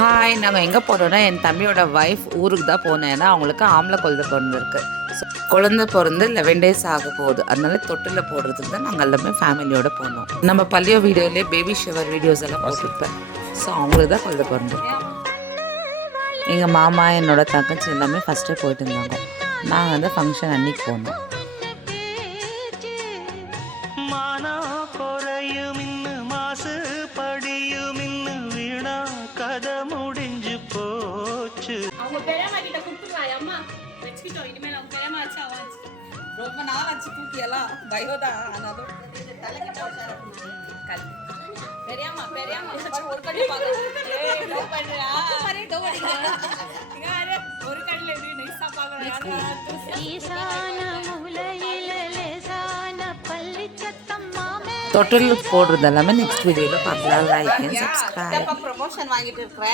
Hi, நாங்கள் எங்கே போகிறோன்னா என் தம்பியோட ஒய்ஃப் ஊருக்கு தான் போனேன். ஏன்னா அவங்களுக்கு ஆம்பளை குழந்தை பிறந்திருக்கு. ஸோ குழந்தை பிறந்து 11 டேஸ் ஆக போகுது. அதனால தொட்டில் போடுறதுக்கு தான் நாங்கள் எல்லாமே ஃபேமிலியோடு போனோம். நம்ம பள்ளியோ வீடியோலேயே பேபி ஷவர் வீடியோஸ் எல்லாம் போட்டிருப்பேன். ஸோ அவங்களுக்கு தான் குழந்தை பிறந்திருக்கு. எங்கள் மாமா என்னோட தங்கச்சி எல்லாமே ஃபஸ்ட்டே போயிட்டு இருந்தாங்க. நாங்கள் வந்து ஃபங்க்ஷன் அன்னைக்கு போனோம். கதை முடிஞ்சு போச்சு. அவங்க பெரியம்மா கிட்ட கொடுத்துருவாய் அம்மா வச்சுக்கிட்டோம். இனிமேல் அவங்க பெரியம்மா ஆச்சு ஆச்சு ரொம்ப நாள் ஆச்சு தூக்கியெல்லாம் பயோதான். ஆனாலும் பெரியம்மா பெரியம்மா ஒரு கண்ணு ஒரு கண்ணில் எப்படி நைஸா பாக்குறேன். தொட்டில் போடுறது எல்லாமே நெக்ஸ்ட் வீடியோவில் பார்க்கலாம். Like and subscribe. ப்ரமோஷன் வாங்கிட்டு இருக்கிறேன்.